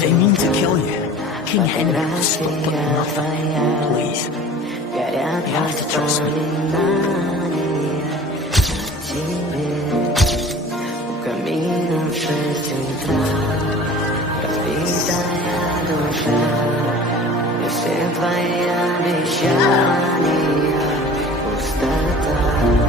They mean to kill you. King Henry will stop at nothing. Please. You have to trust me. Твои обещания, пустота.